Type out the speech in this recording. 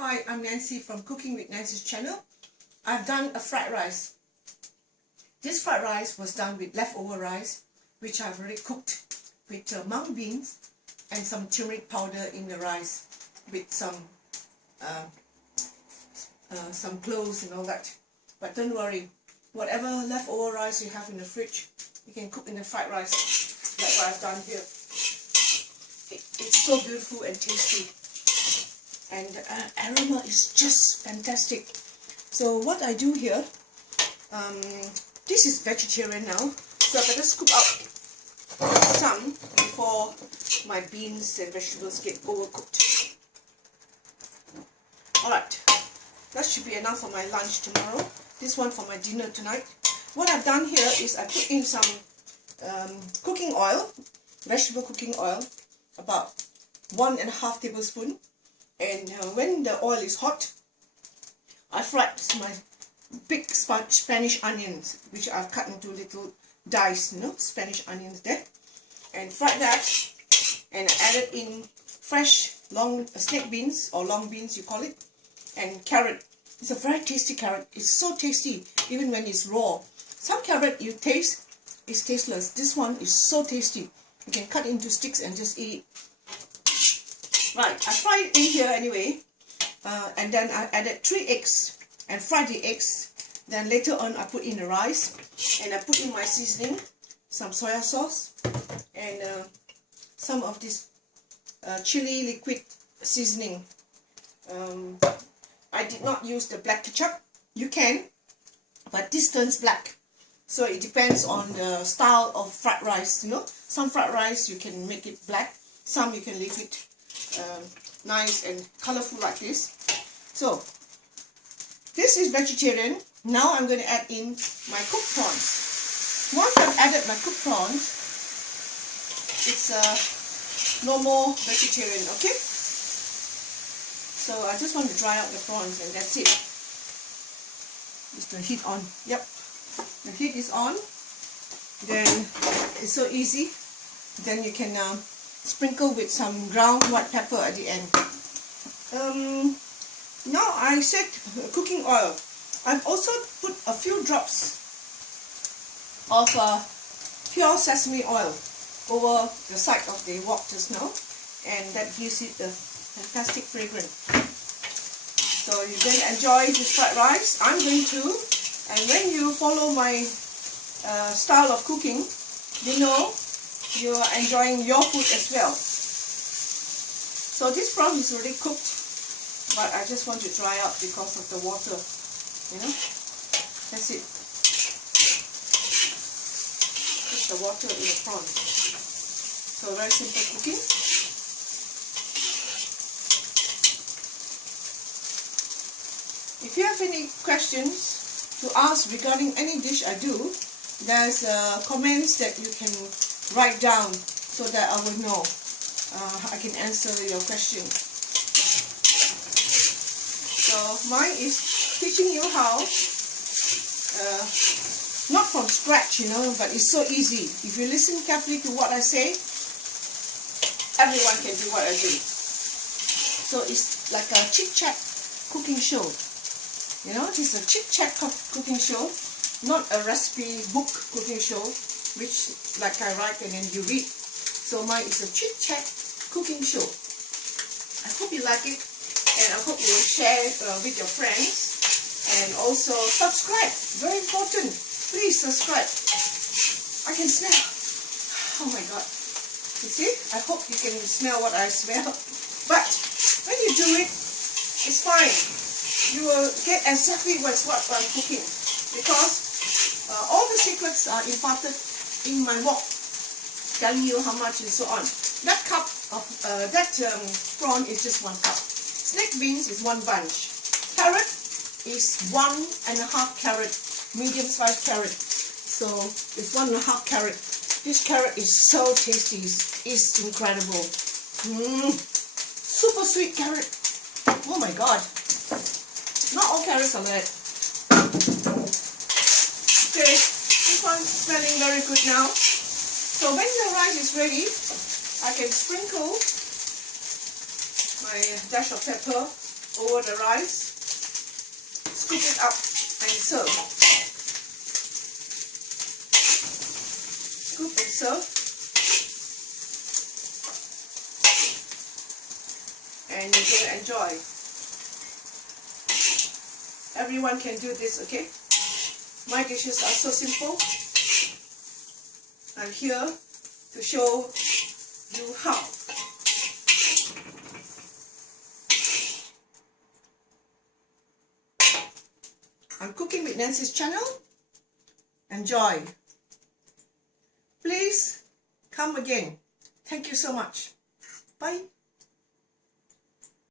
Hi, I'm Nancy from Cooking with Nancy's channel. I've done a fried rice. This fried rice was done with leftover rice, which I've already cooked with mung beans and some turmeric powder in the rice, with some cloves and all that. But don't worry, whatever leftover rice you have in the fridge, you can cook in the fried rice, like what I've done here. It's so beautiful and tasty. And the aroma is just fantastic. So what I do here, this is vegetarian now, so I better scoop out some before my beans and vegetables get overcooked. Alright, that should be enough for my lunch tomorrow. This one for my dinner tonight. What I've done here is I put in some cooking oil, vegetable cooking oil, about 1.5 tablespoons. And when the oil is hot, I fried my big Spanish onions, which I've cut into little dice, Spanish onions there. And fried that, and I added in fresh long snake beans, or long beans you call it, and carrot. It's a very tasty carrot. It's so tasty, even when it's raw. Some carrot you taste is tasteless. This one is so tasty. You can cut into sticks and just eat it. Right, I fried it in here anyway, and then I added 3 eggs and fried the eggs. Then later on I put in the rice, and I put in my seasoning, some soya sauce, and some of this chili liquid seasoning. I did not use the black ketchup. You can, but this turns black. So it depends on the style of fried rice, Some fried rice you can make it black, some you can leave it nice and colorful like this. So this is vegetarian. Now I'm going to add in my cooked prawns. Once I've added my cooked prawns, it's no more vegetarian, okay? So I just want to dry out the prawns, and that's it. Is the heat on? Yep, the heat is on. Then it's so easy. Then you can sprinkle with some ground white pepper at the end. Now I set cooking oil. I've also put a few drops of pure sesame oil over the side of the wok just now, and that gives it a fantastic fragrance. So you can enjoy this fried rice. I'm going to, and when you follow my style of cooking, you know you are enjoying your food as well. So this prawn is already cooked, but I just want to dry out because of the water, That's it. Just the water in the prawn. So very simple cooking. If you have any questions to ask regarding any dish I do, there's comments that you can write down so that I will know. I can answer your question. So mine is teaching you how, not from scratch, but it's so easy. If you listen carefully to what I say, everyone can do what I do. So it's like a chit-chat cooking show. It's a chit-chat cooking show, not a recipe book cooking show, which like I write and then you read. So mine is a chit-chat cooking show. I hope you like it, and I hope you will share with your friends, and also subscribe. Very important. Please subscribe. I can smell. Oh my God. You see? I hope you can smell what I smell. But when you do it, it's fine. You will get exactly what I'm cooking, because all the secrets are imparted in my wok, telling you how much and so on. That cup of prawn is just 1 cup. Snake beans is 1 bunch. Carrot is 1.5 carrot, medium-sized carrot. So it's 1.5 carrot. This carrot is so tasty. It's incredible. Super sweet carrot. Oh my God. Not all carrots are like that. Okay, this one's smelling very good now. So when the rice is ready, I can sprinkle my dash of pepper over the rice. Scoop it up and serve. Scoop and serve. And you're going to enjoy. Everyone can do this, okay? My dishes are so simple. I'm here to show you how. I'm cooking with Nancy's channel. Enjoy. Please come again. Thank you so much. Bye.